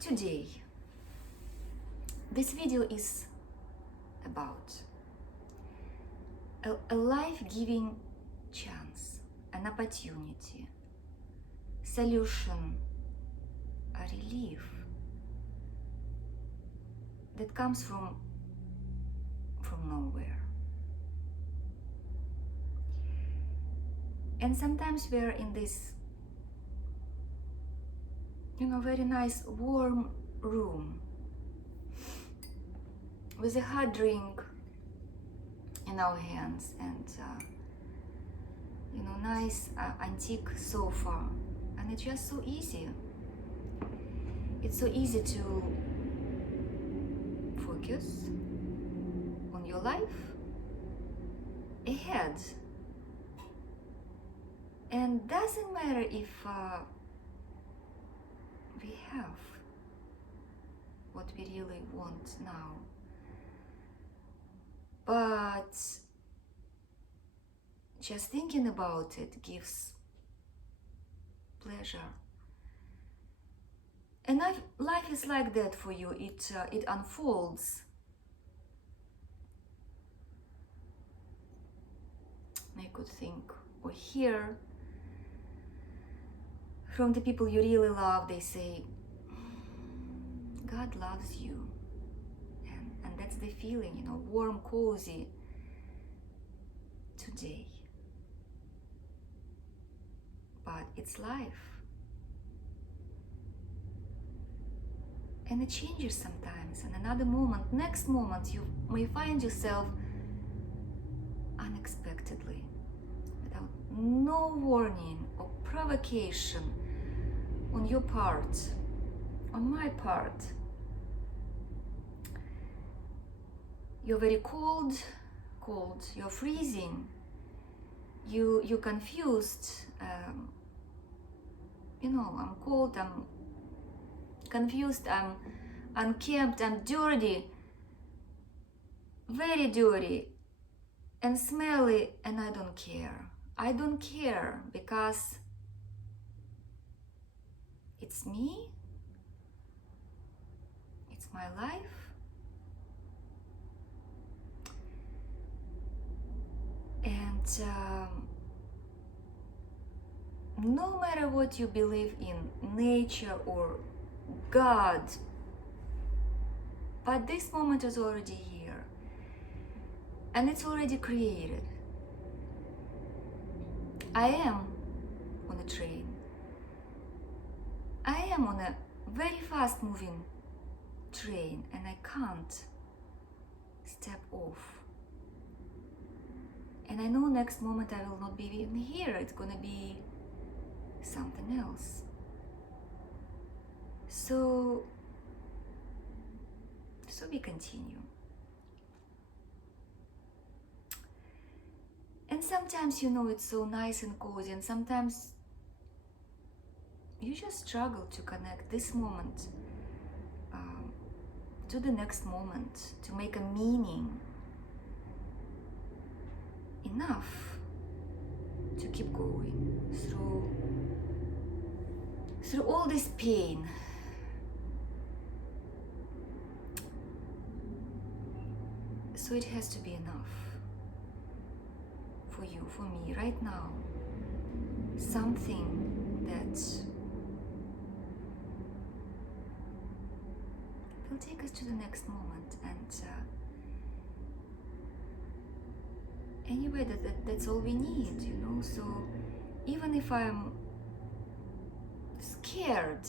Today, this video is about a life-giving chance, an opportunity, solution, a relief that comes from nowhere. And sometimes we are in this very nice warm room with a hot drink in our hands and nice antique sofa, and it's just so easy. It's so easy to focus on your life ahead, and doesn't matter if we have what we really want now, but just thinking about it gives pleasure. And life is like that for you. It unfolds. I could think or hear from the people you really love. They say, God loves you. And that's the feeling, warm, cozy today. But it's life. And it changes sometimes. And another moment, next moment, you may find yourself unexpectedly, without no warning or provocation on your part, on my part. You're very cold, you're freezing, you're confused. I'm cold, I'm confused, I'm unkempt, I'm dirty, very dirty and smelly, and I don't care. I don't care because it's me, it's my life, and no matter what you believe in, nature or God, but this moment is already here and it's already created. I am on a train. I am on a very fast moving train and I can't step off. And I know next moment I will not be even here. It's gonna be something else. So we continue. And sometimes it's so nice and cozy, and sometimes you just struggle to connect this moment to the next moment, to make a meaning enough to keep going through all this pain. So it has to be enough for you, for me, right now. Something that will take us to the next moment. And anyway, that's all we need, So even if I'm scared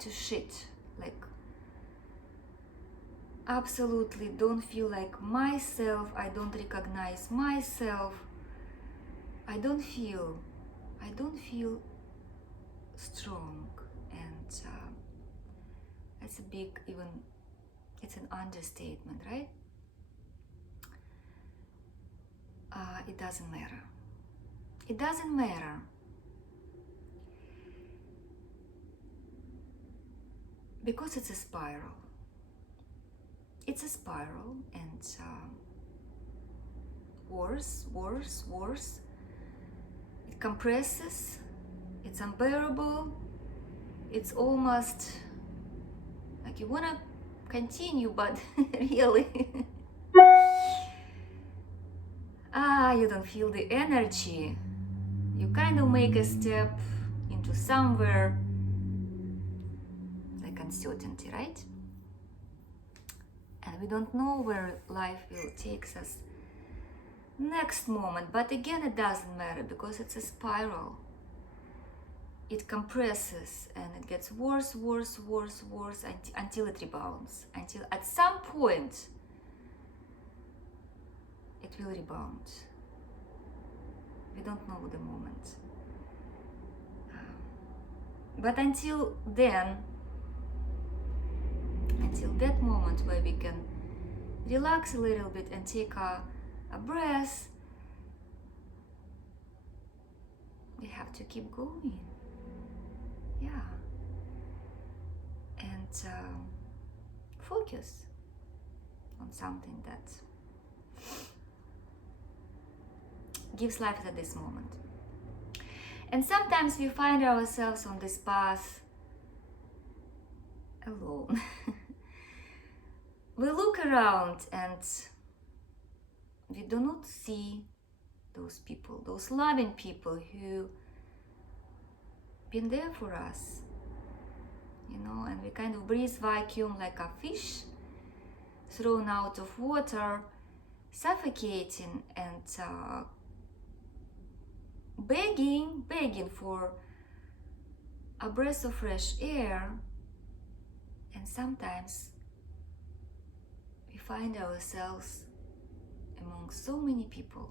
to shit, like absolutely don't feel like myself, I don't recognize myself, I don't feel strong, and that's a big, it's an understatement, right? It doesn't matter. It doesn't matter. Because it's a spiral. It's a spiral, and worse. It compresses, it's unbearable, it's almost like you want to continue, but really you don't feel the energy. You kind of make a step into somewhere like uncertainty, right? And we don't know where life will take us next moment, but again it doesn't matter because it's a spiral. It compresses and it gets worse until it rebounds, until at some point it will rebound. We don't know the moment, but until then, until that moment where we can relax a little bit and take a breath, we have to keep going. Yeah, and focus on something that gives life at this moment. And sometimes we find ourselves on this path alone. We look around and we do not see those people, those loving people who been there for us, you know, and we kind of breathe vacuum like a fish thrown out of water, suffocating and begging for a breath of fresh air. And sometimes we find ourselves among so many people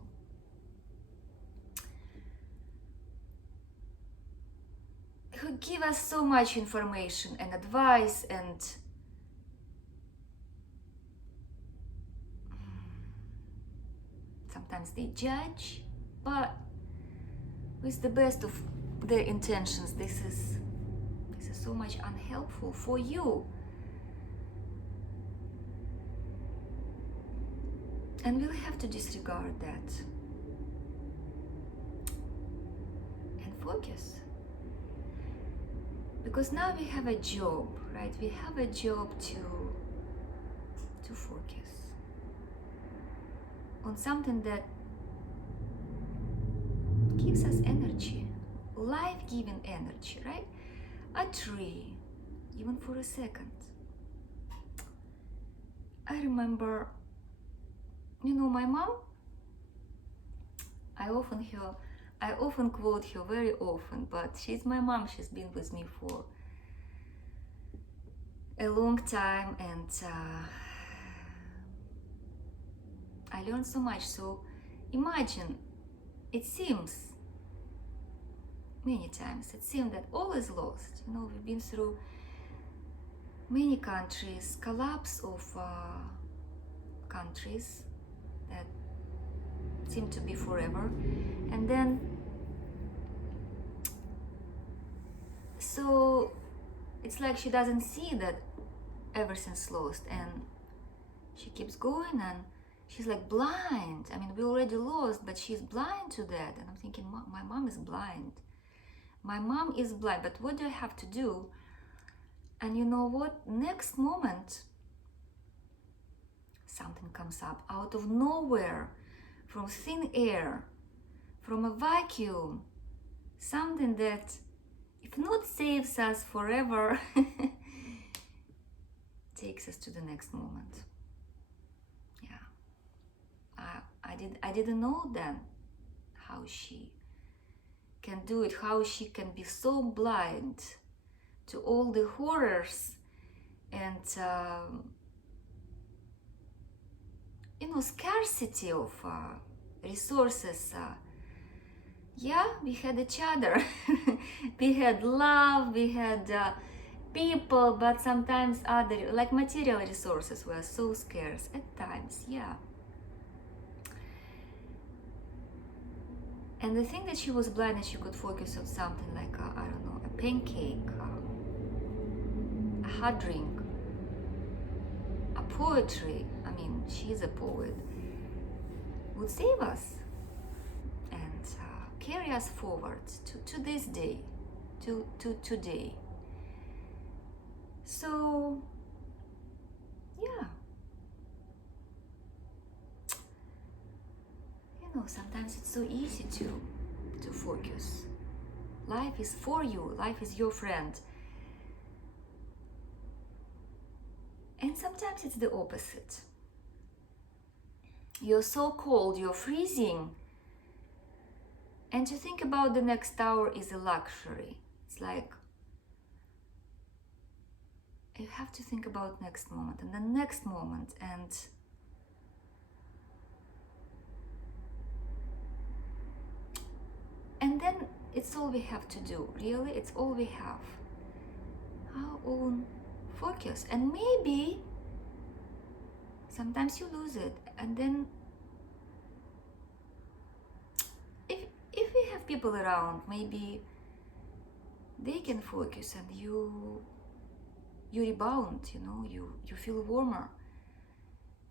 who give us so much information and advice, and sometimes they judge, but with the best of their intentions. This is so much unhelpful for you. And we'll have to disregard that and focus. Because now we have a job, right? We have a job to focus on something that gives us energy, life-giving energy, right? A tree, even for a second. I remember, you know, my mom, I often quote her very often, but she's my mom. She's been with me for a long time, and I learned so much. So imagine, it seems many times, it seems that all is lost. You know, we've been through many countries, collapse of countries that seem to be forever, and then so it's like she doesn't see that everything's lost, and she keeps going, and she's like blind. I mean, we already lost, but she's blind to that. And I'm thinking, my mom is blind. My mom is blind, but what do I have to do? And you know what? Next moment, something comes up out of nowhere, from thin air, from a vacuum, something that, if not saves us forever, takes us to the next moment. Yeah, I didn't know then how she can do it, how she can be so blind to all the horrors and you know, scarcity of resources. Yeah, we had each other. We had love, we had people, but sometimes other, like material resources, were so scarce at times. Yeah. And the thing that she was blind and she could focus on something like I don't know, a pancake, a hot drink, a poetry. I mean, she's a poet. Would save us and carry us forward to this day, to today. So, yeah. Sometimes it's so easy to focus. Life is for you, life is your friend. And sometimes it's the opposite. You're so cold, you're freezing. And to think about the next hour is a luxury. It's like you have to think about next moment and the next moment, and then it's all we have to do. Really, it's all we have. Our own focus. And maybe sometimes you lose it, and then if we have people around, maybe they can focus and you rebound, you feel warmer.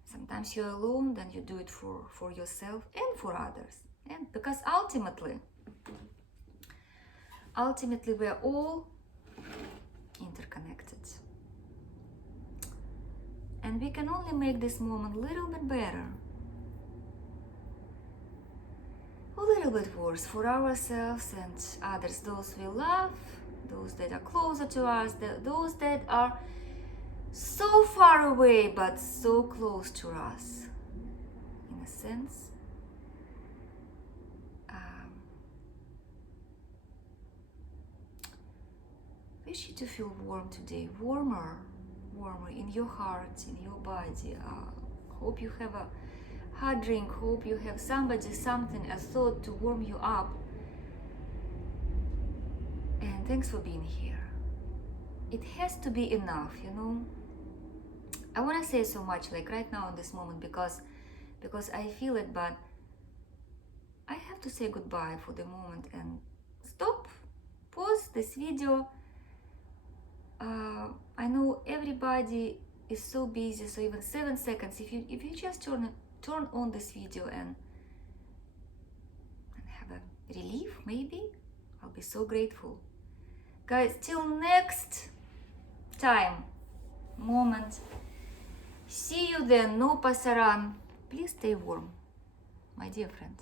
Sometimes you're alone, then you do it for yourself and for others. And because ultimately we're all interconnected. And we can only make this moment a little bit better, a little bit worse for ourselves and others, those we love, those that are closer to us, those that are so far away but so close to us, in a sense. Wish you to feel warm today, warmer in your heart, in your body. Hope you have a hot drink, hope you have somebody, something, a thought to warm you up. And thanks for being here. It has to be enough, I want to say so much, like right now in this moment, because I feel it, but I have to say goodbye for the moment and stop, pause this video. I know everybody is so busy, so even 7 seconds, if you just turn on this video and have a relief, maybe, I'll be so grateful. Guys, till next time, moment. See you then, no pasaran. Please stay warm, my dear friend.